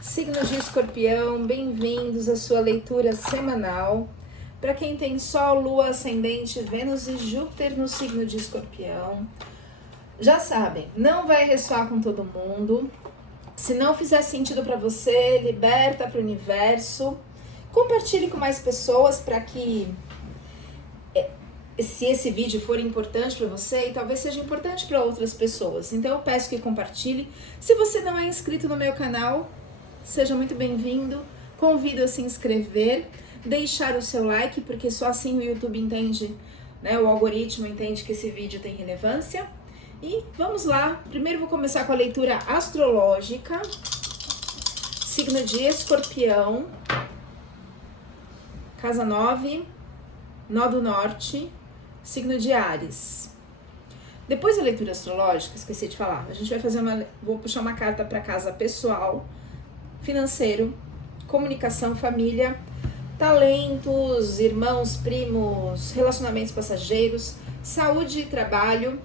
Signo de Escorpião, bem-vindos à sua leitura semanal. Para quem tem Sol, Lua, Ascendente, Vênus e Júpiter no signo de Escorpião, já sabem, não vai ressoar com todo mundo. Se não fizer sentido para você, liberta para o universo. Compartilhe com mais pessoas para que, se esse vídeo for importante para você, e talvez seja importante para outras pessoas. Então eu peço que compartilhe. Se você não é inscrito no meu canal, seja muito bem-vindo. Convido a se inscrever, deixar o seu like, porque só assim o YouTube entende, né? O algoritmo entende que esse vídeo tem relevância. E vamos lá. Primeiro vou começar com a leitura astrológica. Signo de Escorpião, casa 9, nó do norte, signo de Áries. Depois da leitura astrológica, esqueci de falar, a gente vai fazer vou puxar uma carta para casa pessoal, financeiro, comunicação, família, talentos, irmãos, primos, relacionamentos passageiros, saúde e trabalho,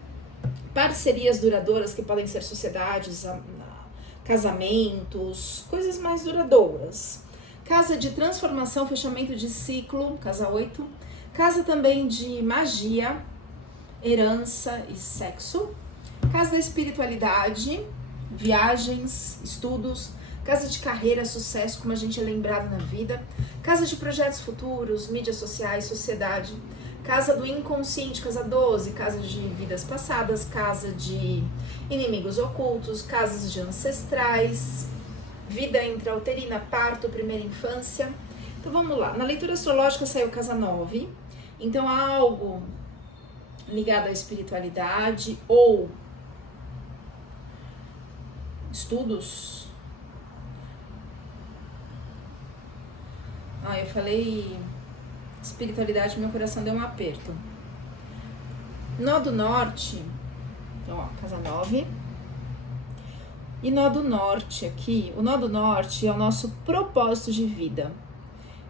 parcerias duradouras que podem ser sociedades, casamentos, coisas mais duradouras. Casa de transformação, fechamento de ciclo, casa 8. Casa também de magia, herança e sexo. Casa da espiritualidade, viagens, estudos. Casa de carreira, sucesso, como a gente é lembrado na vida. Casa de projetos futuros, mídias sociais, sociedade. Casa do inconsciente, casa 12. Casa de vidas passadas, casa de inimigos ocultos, casas de ancestrais. Vida intrauterina, parto, primeira infância. Então vamos lá. Na leitura astrológica saiu casa 9. Então algo ligado à espiritualidade ou estudos. Eu falei espiritualidade, meu coração deu um aperto. Nó do norte, ó, casa 9. E nó do norte aqui, o nó do norte é o nosso propósito de vida.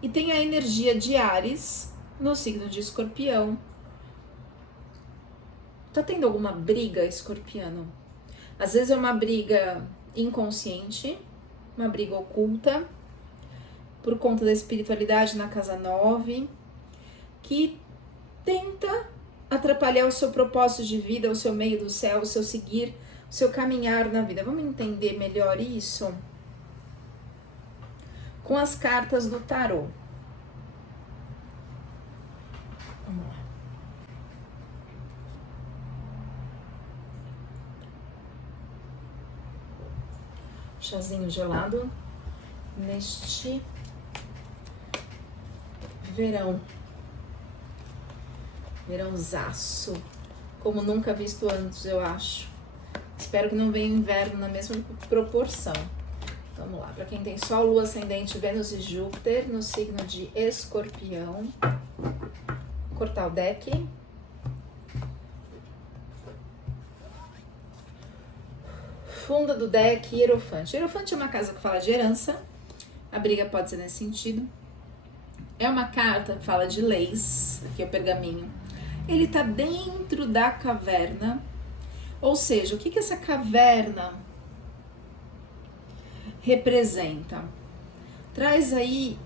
E tem a energia de Áries no signo de Escorpião. Tá tendo alguma briga, escorpiano? Às vezes é uma briga inconsciente, uma briga oculta, por conta da espiritualidade na casa 9, que tenta atrapalhar o seu propósito de vida, o seu meio do céu, o seu seguir, o seu caminhar na vida. Vamos entender melhor isso com as cartas do tarô. Vamos lá. Chazinho gelado neste verãozaço, como nunca visto antes, eu acho. Espero que não venha o inverno na mesma proporção. Vamos lá, para quem tem Sol, Lua, Ascendente, Vênus e Júpiter no signo de Escorpião. Vou cortar o deck. Funda do deck, Hierofante. Hierofante é uma casa que fala de herança. A briga pode ser nesse sentido. É uma carta que fala de leis. Aqui é o pergaminho. Ele tá dentro da caverna. Ou seja, o que essa caverna representa? Traz aí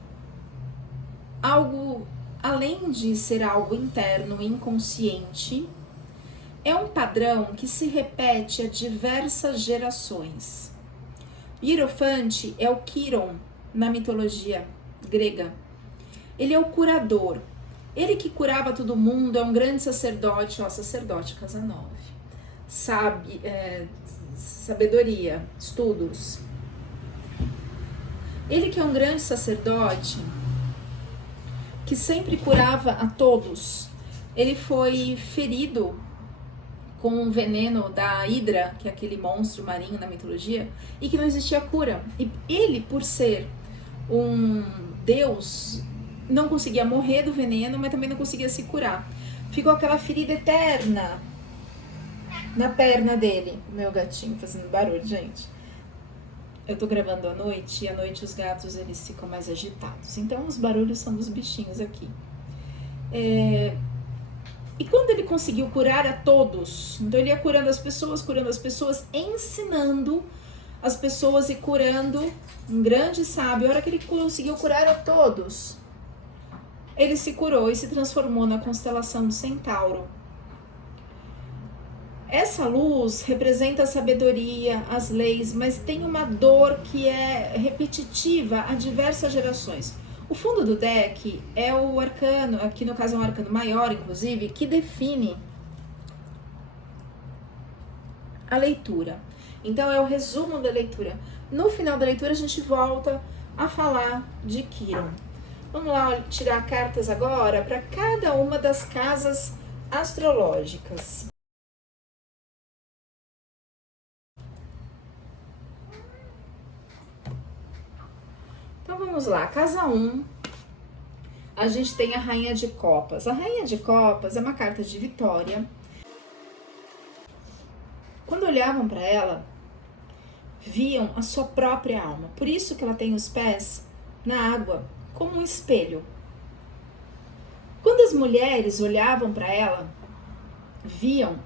algo, além de ser algo interno, inconsciente, é um padrão que se repete a diversas gerações. Hierofante é o Quiron na mitologia grega. Ele é o curador. Ele que curava todo mundo, é um grande sacerdote, sacerdote, casa 9. Sabedoria, estudos. Ele que é um grande sacerdote, que sempre curava a todos. Ele foi ferido com um veneno da Hidra, que é aquele monstro marinho na mitologia, e que não existia cura. E ele, por ser um deus, não conseguia morrer do veneno, mas também não conseguia se curar. Ficou aquela ferida eterna na perna dele. Meu gatinho fazendo barulho, gente. Eu tô gravando à noite, e à noite os gatos eles ficam mais agitados. Então os barulhos são dos bichinhos aqui. E quando ele conseguiu curar a todos, então ele ia curando as pessoas, ensinando as pessoas e curando, um grande sábio. A hora que ele conseguiu curar a todos, ele se curou e se transformou na constelação do Centauro. Essa luz representa a sabedoria, as leis, mas tem uma dor que é repetitiva a diversas gerações. O fundo do deck é o arcano, aqui no caso é um arcano maior, inclusive, que define a leitura. Então é o resumo da leitura. No final da leitura a gente volta a falar de Quiron. Vamos lá tirar cartas agora para cada uma das casas astrológicas. Então vamos lá, casa 1, a gente tem a Rainha de Copas. A Rainha de Copas é uma carta de vitória. Quando olhavam para ela, viam a sua própria alma. Por isso que ela tem os pés na água, como um espelho. Quando as mulheres olhavam para ela, viam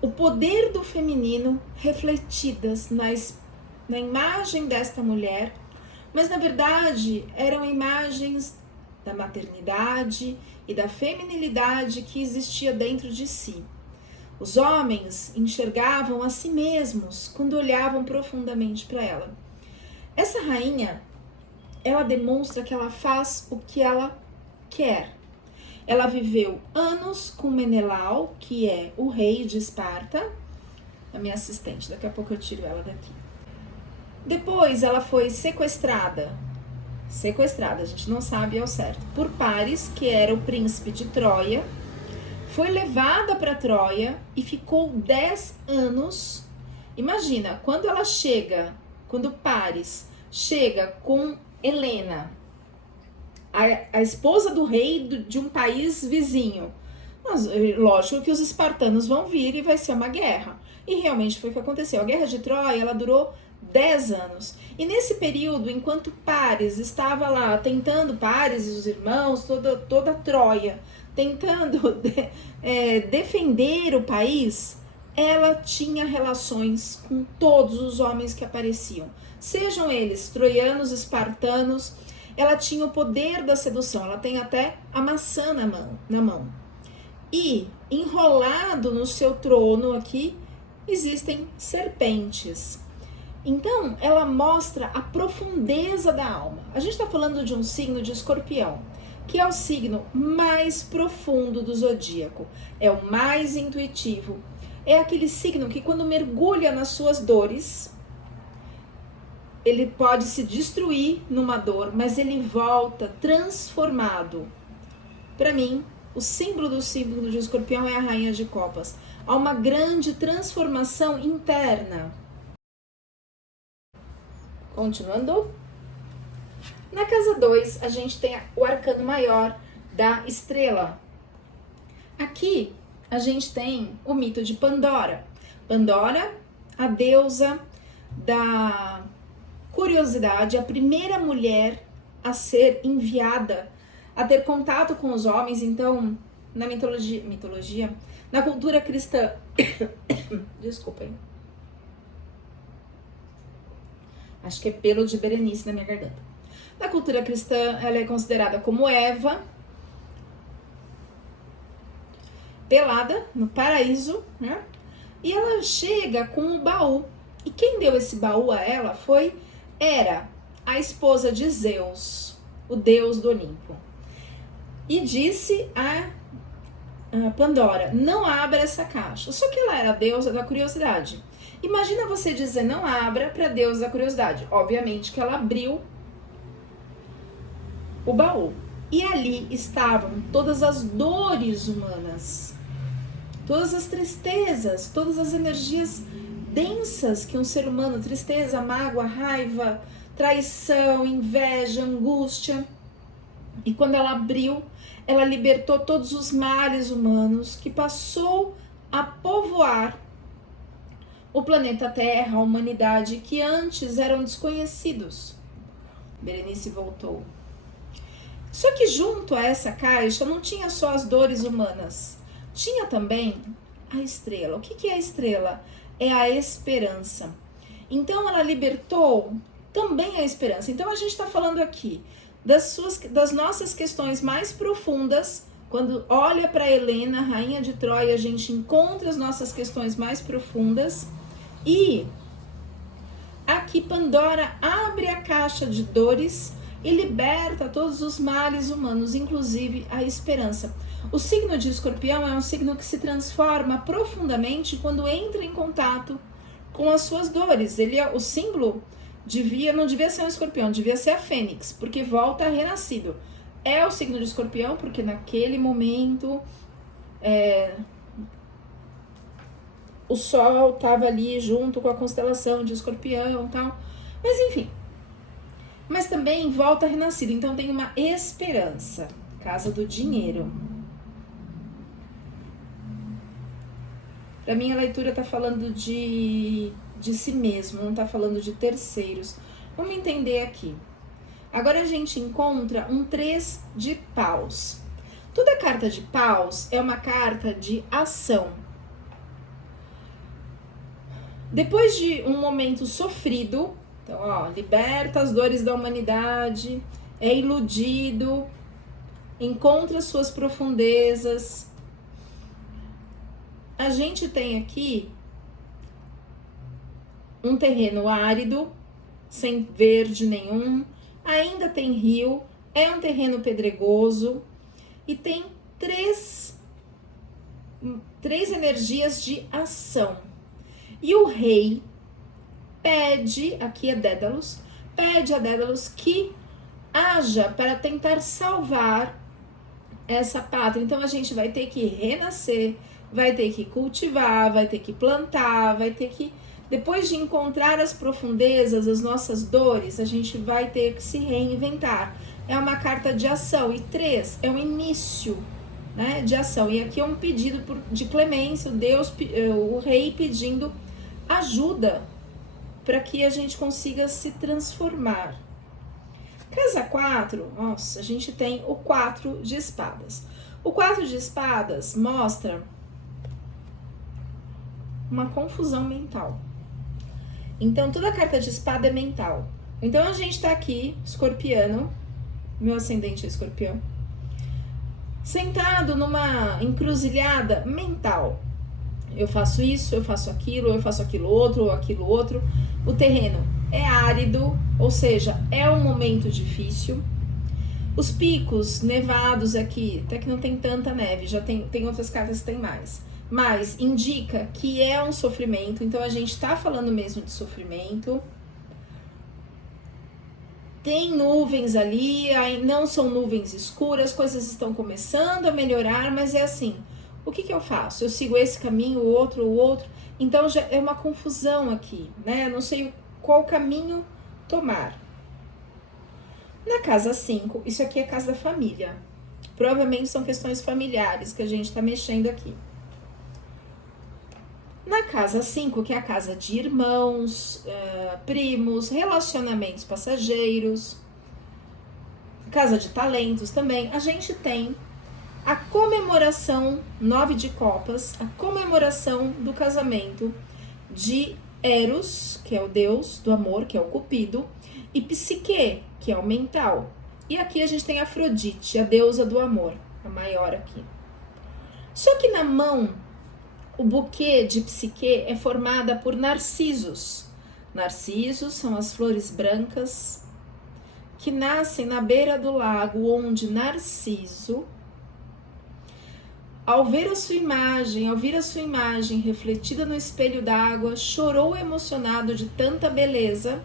o poder do feminino refletidas na imagem desta mulher, mas na verdade eram imagens da maternidade e da feminilidade que existia dentro de si. Os homens enxergavam a si mesmos quando olhavam profundamente para ela. Essa rainha, ela demonstra que ela faz o que ela quer. Ela viveu anos com Menelau, que é o rei de Esparta, a minha assistente, daqui a pouco eu tiro ela daqui. Depois ela foi sequestrada, a gente não sabe ao certo, por Paris, que era o príncipe de Troia, foi levada para Troia e ficou 10 anos. Imagina, quando Paris chega com Helena, a esposa do rei de um país vizinho, mas, lógico que os espartanos vão vir e vai ser uma guerra. E realmente foi o que aconteceu. A guerra de Troia, ela durou 10 anos. E nesse período, enquanto Paris estava lá tentando, Paris e os irmãos, toda Troia, tentando defender o país, ela tinha relações com todos os homens que apareciam. Sejam eles troianos, espartanos, ela tinha o poder da sedução. Ela tem até a maçã na mão. E enrolado no seu trono aqui, existem serpentes. Então, ela mostra a profundeza da alma. A gente está falando de um signo de Escorpião, que é o signo mais profundo do zodíaco. É o mais intuitivo. É aquele signo que quando mergulha nas suas dores, ele pode se destruir numa dor, mas ele volta transformado. Para mim, o símbolo do signo de Escorpião é a Rainha de Copas. Há uma grande transformação interna. Continuando. Na casa 2, a gente tem o arcano maior da estrela. Aqui, a gente tem o mito de Pandora. Pandora, a deusa da curiosidade, a primeira mulher a ser enviada, a ter contato com os homens. Então, na mitologia, na cultura cristã, desculpem, acho que é pelo de Berenice na minha garganta. Na cultura cristã, ela é considerada como Eva, pelada no paraíso, né? E ela chega com o baú. E quem deu esse baú a ela foi Hera, a esposa de Zeus, o deus do Olimpo. E disse a Pandora, não abra essa caixa. Só que ela era a deusa da curiosidade. Imagina você dizer não abra para a deusa da curiosidade. Obviamente que ela abriu o baú. E ali estavam todas as dores humanas, todas as tristezas, todas as energias densas que um ser humano, tristeza, mágoa, raiva, traição, inveja, angústia. E quando ela abriu, ela libertou todos os males humanos que passou a povoar o planeta Terra, a humanidade, que antes eram desconhecidos. Berenice voltou. Só que junto a essa caixa não tinha só as dores humanas, tinha também a estrela. O que é a estrela? É a esperança. Então ela libertou também a esperança. Então a gente está falando aqui das nossas questões mais profundas. Quando olha para Helena, rainha de Troia, a gente encontra as nossas questões mais profundas. E aqui Pandora abre a caixa de dores e liberta todos os males humanos, inclusive a esperança. O signo de Escorpião é um signo que se transforma profundamente quando entra em contato com as suas dores. O símbolo não devia ser um escorpião, devia ser a fênix, porque volta renascido. É o signo de Escorpião porque naquele momento o Sol estava ali junto com a constelação de Escorpião e tal. Mas enfim. Mas também volta renascido, então tem uma esperança. Casa do dinheiro. Para mim a leitura está falando de si mesmo, não está falando de terceiros. Vamos entender aqui. Agora a gente encontra um 3 de paus. Toda carta de paus é uma carta de ação. Depois de um momento sofrido, então, liberta as dores da humanidade, é iludido, encontra suas profundezas. A gente tem aqui um terreno árido, sem verde nenhum, ainda tem rio, é um terreno pedregoso e tem três energias de ação. E o rei pede, aqui é Dédalus, pede a Dédalus que haja para tentar salvar essa pátria. Então a gente vai ter que renascer, vai ter que cultivar, vai ter que plantar, vai ter que, depois de encontrar as profundezas, as nossas dores, a gente vai ter que se reinventar. É uma carta de ação. E 3 é um início, né, de ação. E aqui é um pedido de clemência, o rei pedindo ajuda para que a gente consiga se transformar. Casa 4, nossa, a gente tem o 4 de espadas. O 4 de espadas mostra uma confusão mental. Então, toda carta de espada é mental. Então, a gente tá aqui, escorpiano, meu ascendente é escorpião, sentado numa encruzilhada mental. Eu faço isso, eu faço aquilo outro, ou aquilo outro. O terreno é árido, ou seja, é um momento difícil. Os picos nevados aqui, até que não tem tanta neve, já tem outras cartas que tem mais. Mas indica que é um sofrimento, então a gente tá falando mesmo de sofrimento. Tem nuvens ali, não são nuvens escuras, coisas estão começando a melhorar, mas é assim, o que eu faço? Eu sigo esse caminho, o outro, então já é uma confusão aqui, né? Eu não sei qual caminho tomar. Na casa 5, isso aqui é casa da família. Provavelmente são questões familiares que a gente tá mexendo aqui. Na casa 5, que é a casa de irmãos, primos, relacionamentos passageiros, casa de talentos também, a gente tem a comemoração 9 de copas, a comemoração do casamento de Eros, que é o deus do amor, que é o Cupido, e Psique, que é o mental. E aqui a gente tem Afrodite, a deusa do amor, a maior aqui. Só que na mão, o buquê de Psique é formada por narcisos. Narcisos são as flores brancas que nascem na beira do lago, onde Narciso, ao ver a sua imagem refletida no espelho d'água, chorou emocionado de tanta beleza.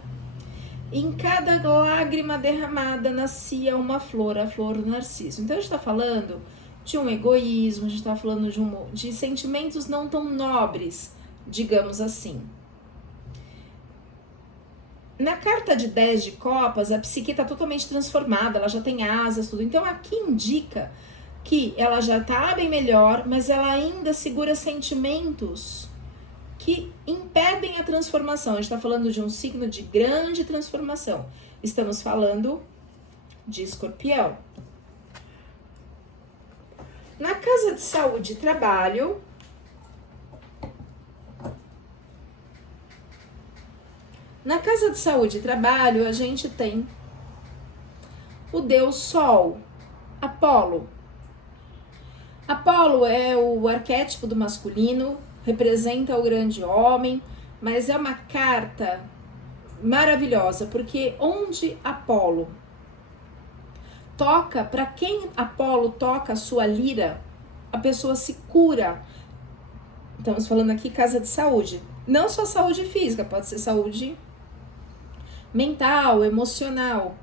Em cada lágrima derramada nascia uma flor, a flor do narciso. Então a gente está falando de um egoísmo, a gente está falando de sentimentos não tão nobres, digamos assim. Na carta de 10 de copas, a psique está totalmente transformada, ela já tem asas, tudo. Então aqui indica que ela já está bem melhor, mas ela ainda segura sentimentos que impedem a transformação. A gente está falando de um signo de grande transformação. Estamos falando de Escorpião. Na casa de saúde e trabalho, Na casa de saúde e trabalho, a gente tem o deus Sol, Apolo. Apolo é o arquétipo do masculino, representa o grande homem, mas é uma carta maravilhosa, porque onde Apolo toca, para quem Apolo toca a sua lira, a pessoa se cura. Estamos falando aqui casa de saúde, não só saúde física, pode ser saúde mental, emocional.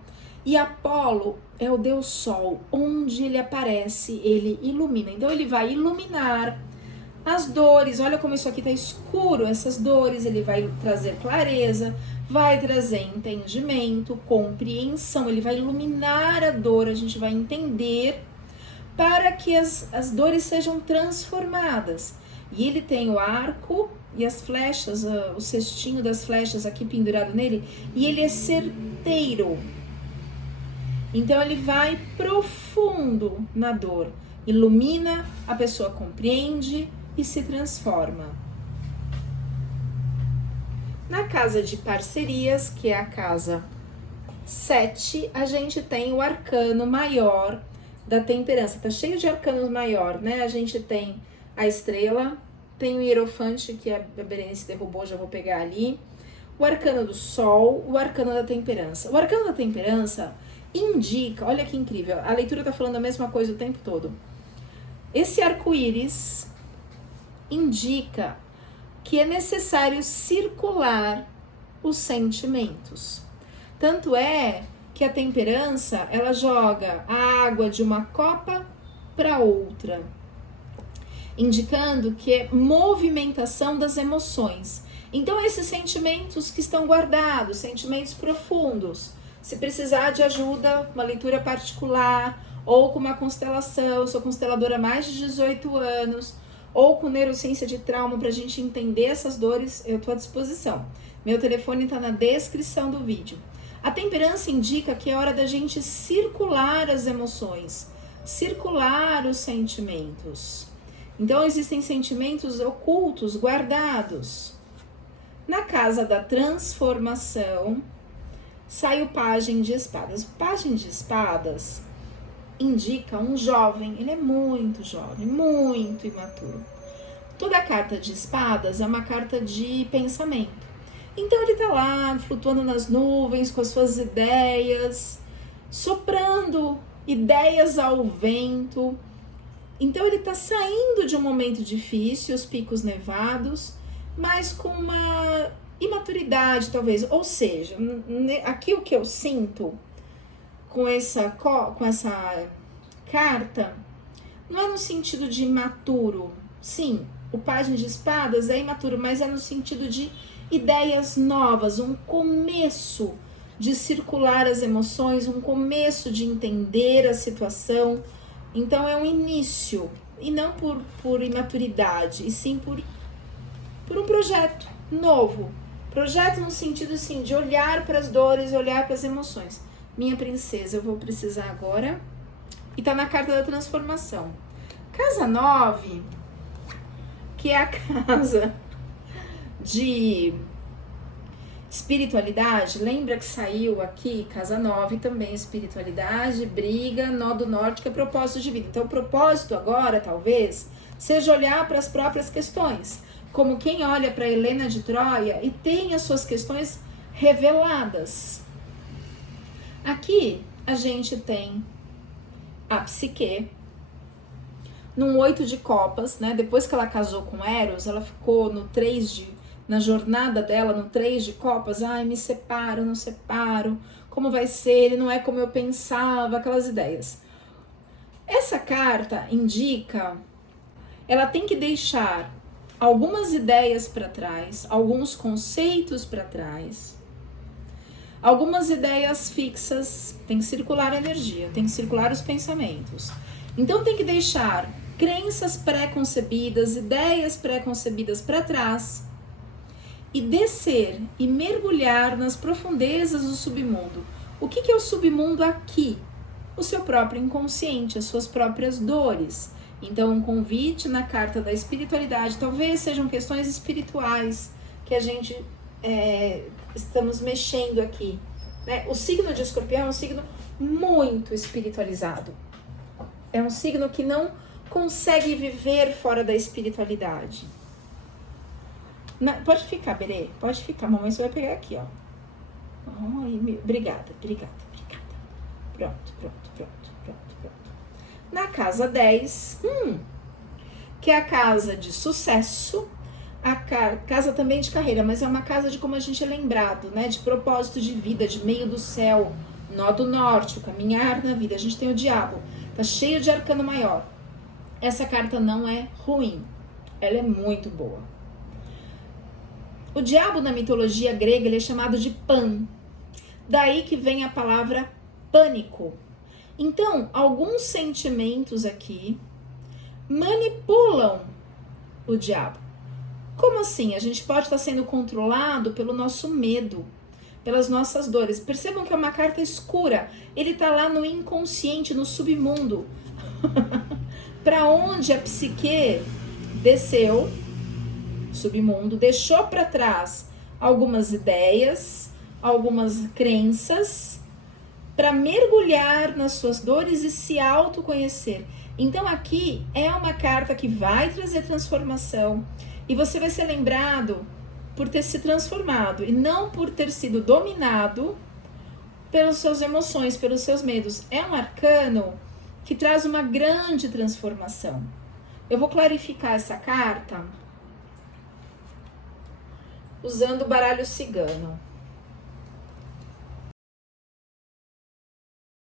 E Apolo é o deus Sol, onde ele aparece, ele ilumina. Então ele vai iluminar as dores. Olha como isso aqui está escuro, essas dores. Ele vai trazer clareza, vai trazer entendimento, compreensão. Ele vai iluminar a dor, a gente vai entender para que as dores sejam transformadas. E ele tem o arco e as flechas, o cestinho das flechas aqui pendurado nele, e ele é certeiro. Então ele vai profundo na dor, ilumina, a pessoa compreende e se transforma. Na casa de parcerias, que é a casa 7, a gente tem o arcano maior da temperança. Tá cheio de arcanos maior, né? A gente tem a estrela, tem o hierofante, que a Berenice derrubou, já vou pegar ali. O arcano do sol, o arcano da temperança. O arcano da temperança indica, olha que incrível, a leitura tá falando a mesma coisa o tempo todo. Esse arco-íris indica que é necessário circular os sentimentos. Tanto é que a temperança, ela joga a água de uma copa para outra, indicando que é movimentação das emoções. Então, esses sentimentos que estão guardados, sentimentos profundos, se precisar de ajuda, uma leitura particular, ou com uma constelação, eu sou consteladora há mais de 18 anos, ou com neurociência de trauma, para a gente entender essas dores, eu estou à disposição. Meu telefone está na descrição do vídeo. A temperança indica que é hora da gente circular as emoções, circular os sentimentos. Então, existem sentimentos ocultos, guardados. Na casa da transformação, sai o pajem de espadas. O pajem de espadas indica um jovem, ele é muito jovem, muito imaturo. Toda carta de espadas é uma carta de pensamento. Então ele tá lá, flutuando nas nuvens com as suas ideias, soprando ideias ao vento. Então ele tá saindo de um momento difícil, os picos nevados, mas com uma imaturidade talvez. Ou seja, aqui o que eu sinto com essa carta não é no sentido de imaturo. Sim, o pajem de espadas é imaturo, mas é no sentido de ideias novas, um começo de circular as emoções, um começo de entender a situação. Então é um início, e não por imaturidade, e sim por um projeto novo. Projeto no sentido assim, de olhar para as dores, olhar para as emoções. Minha princesa, eu vou precisar agora. E tá na carta da transformação. Casa 9, que é a casa de espiritualidade. Lembra que saiu aqui, casa 9 também, espiritualidade, briga, nó do norte, que é propósito de vida. Então o propósito agora, talvez, seja olhar para as próprias questões. Como quem olha para Helena de Troia e tem as suas questões reveladas. Aqui a gente tem a psique num 8 de copas, né? Depois que ela casou com Eros, ela ficou na jornada dela, no 3 de copas. Ai, me separo, não separo, como vai ser, ele não é como eu pensava, aquelas ideias. Essa carta indica, ela tem que deixar algumas ideias para trás, alguns conceitos para trás, algumas ideias fixas, tem que circular a energia, tem que circular os pensamentos. Então tem que deixar crenças pré-concebidas, ideias pré-concebidas para trás e descer e mergulhar nas profundezas do submundo. O que é o submundo aqui? O seu próprio inconsciente, as suas próprias dores. Então, um convite na carta da espiritualidade, talvez sejam questões espirituais que a gente estamos mexendo aqui, né? O signo de Escorpião é um signo muito espiritualizado. É um signo que não consegue viver fora da espiritualidade. Pode ficar, Berê, pode ficar. Mamãe só vai pegar aqui, ó. Obrigada. Pronto. Na casa 10, que é a casa de sucesso, a casa também de carreira, mas é uma casa de como a gente é lembrado, né? De propósito de vida, de meio do céu, nó do norte, o caminhar na vida. A gente tem o diabo, tá cheio de arcano maior. Essa carta não é ruim, ela é muito boa. O diabo na mitologia grega ele é chamado de Pan, daí que vem a palavra pânico. Então, alguns sentimentos aqui manipulam o diabo. Como assim? A gente pode estar sendo controlado pelo nosso medo, pelas nossas dores. Percebam que é uma carta escura. Ele está lá no inconsciente, no submundo. Para onde a psique desceu, submundo, deixou para trás algumas ideias, algumas crenças, para mergulhar nas suas dores e se autoconhecer. Então aqui é uma carta que vai trazer transformação e você vai ser lembrado por ter se transformado e não por ter sido dominado pelas suas emoções, pelos seus medos. É um arcano que traz uma grande transformação. Eu vou clarificar essa carta usando o baralho cigano.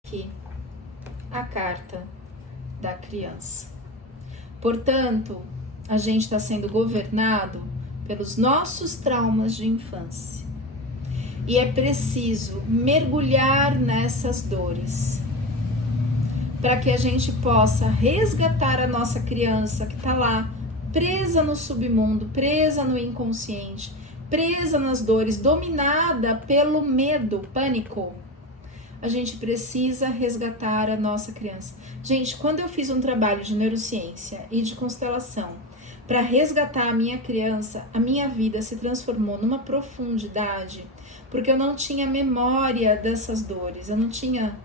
Aqui, a carta da criança. Portanto, a gente está sendo governado pelos nossos traumas de infância. E é preciso mergulhar nessas dores para que a gente possa resgatar a nossa criança que está lá, presa no submundo, presa no inconsciente, presa nas dores, dominada pelo medo, pânico. A gente precisa resgatar a nossa criança. Gente, quando eu fiz um trabalho de neurociência e de constelação para resgatar a minha criança, a minha vida se transformou numa profundidade, porque eu não tinha memória dessas dores, eu não tinha...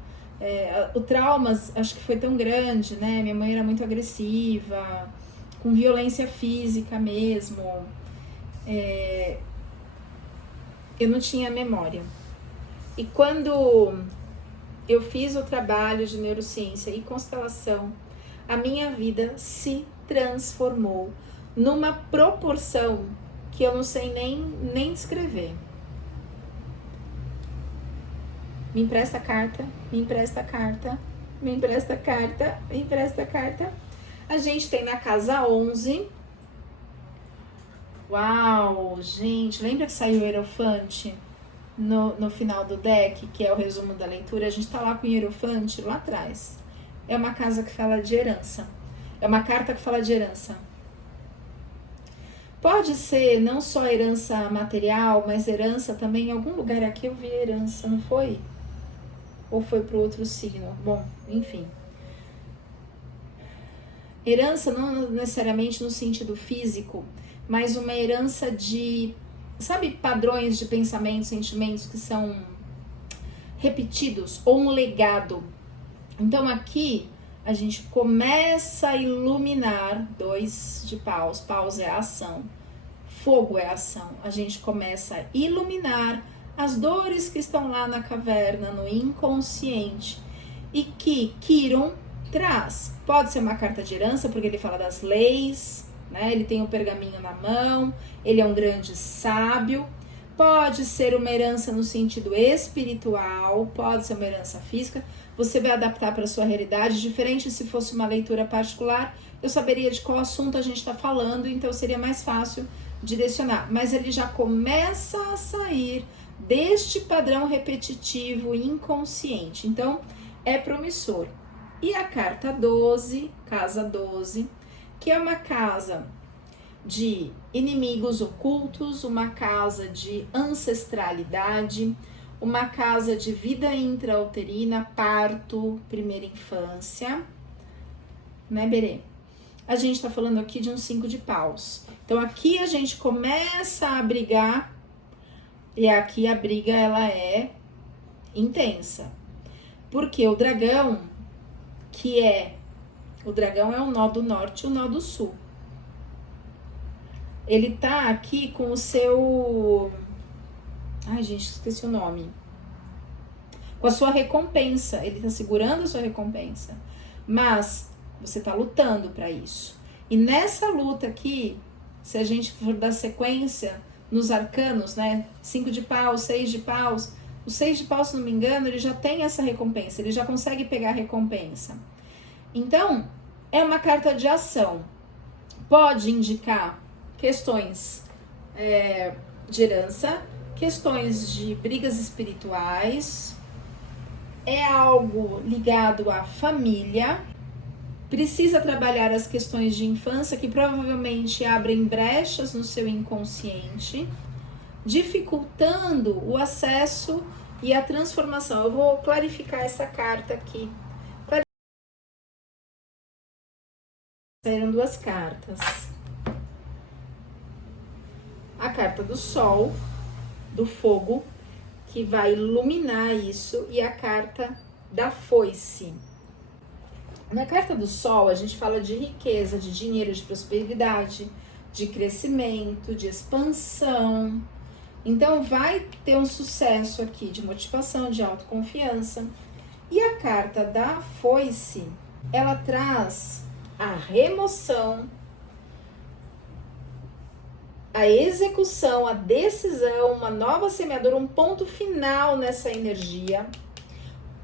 o trauma, acho que foi tão grande, né? Minha mãe era muito agressiva, com violência física mesmo. Eu não tinha memória. E quando eu fiz o trabalho de neurociência e constelação, a minha vida se transformou numa proporção que eu não sei nem descrever. Me empresta a carta, me empresta a carta, me empresta a carta, me empresta a carta. A gente tem na casa 11. Uau, gente, lembra que saiu o Hierophante no final do deck, que é o resumo da leitura? A gente tá lá com o Hierophante lá atrás. É uma casa que fala de herança. É uma carta que fala de herança. Pode ser não só herança material, mas herança também. Em algum lugar aqui eu vi herança, não foi? Ou foi para o outro signo? Bom, enfim. Herança não necessariamente no sentido físico, mas uma herança de, sabe, padrões de pensamento, sentimentos que são repetidos, ou um legado. Então aqui a gente começa a iluminar 2 de paus. Paus é a ação, fogo é a ação. A gente começa a iluminar as dores que estão lá na caverna, no inconsciente, e que Quiron traz. Pode ser uma carta de herança, porque ele fala das leis, né? Ele tem o pergaminho na mão, ele é um grande sábio. Pode ser uma herança no sentido espiritual, pode ser uma herança física. Você vai adaptar para a sua realidade, diferente se fosse uma leitura particular, eu saberia de qual assunto a gente está falando, então seria mais fácil direcionar. Mas ele já começa a sair deste padrão repetitivo inconsciente, então é promissor. E a carta 12, casa 12, que é uma casa de inimigos ocultos, uma casa de ancestralidade, uma casa de vida intrauterina, parto, primeira infância, né, Berê? A gente tá falando aqui de um 5 de paus. Então aqui a gente começa a abrigar E aqui a briga, ela é intensa. Porque o dragão, o dragão é o nó do norte e o nó do sul. Ele tá aqui com o seu... Ai, gente, esqueci o nome. Com a sua recompensa. Ele tá segurando a sua recompensa. Mas você tá lutando para isso. E nessa luta aqui, se a gente for dar sequência nos arcanos, né? 5 de paus, 6 de paus. O 6 de paus, se não me engano, ele já tem essa recompensa. Ele já consegue pegar a recompensa. Então, é uma carta de ação. Pode indicar questões de herança, questões de brigas espirituais, é algo ligado à família, precisa trabalhar as questões de infância que provavelmente abrem brechas no seu inconsciente, dificultando o acesso e a transformação. Eu vou clarificar essa carta aqui. Saíram duas cartas. A carta do Sol, do fogo, que vai iluminar isso, e a carta da foice. Na carta do Sol, a gente fala de riqueza, de dinheiro, de prosperidade, de crescimento, de expansão. Então, vai ter um sucesso aqui de motivação, de autoconfiança. E a carta da foice, ela traz a remoção, a execução, a decisão, uma nova semeadura, um ponto final nessa energia,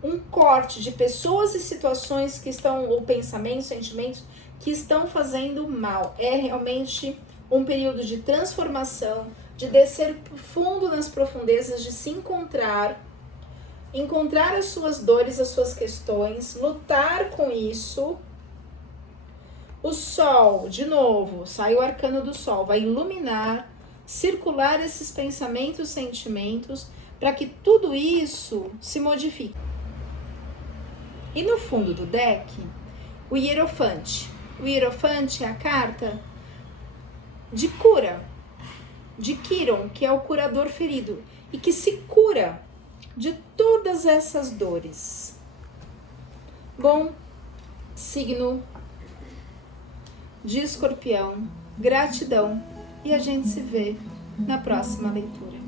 um corte de pessoas e situações que estão, ou pensamentos, sentimentos, que estão fazendo mal. É realmente um período de transformação, de descer fundo nas profundezas, de se encontrar as suas dores, as suas questões, lutar com isso. O Sol, de novo, sai o arcano do Sol, vai iluminar, circular esses pensamentos, sentimentos, para que tudo isso se modifique. E no fundo do deck, o Hierofante. O Hierofante é a carta de cura, de Quiron, que é o curador ferido, e que se cura de todas essas dores. Bom, signo de Escorpião, gratidão, e a gente se vê na próxima leitura.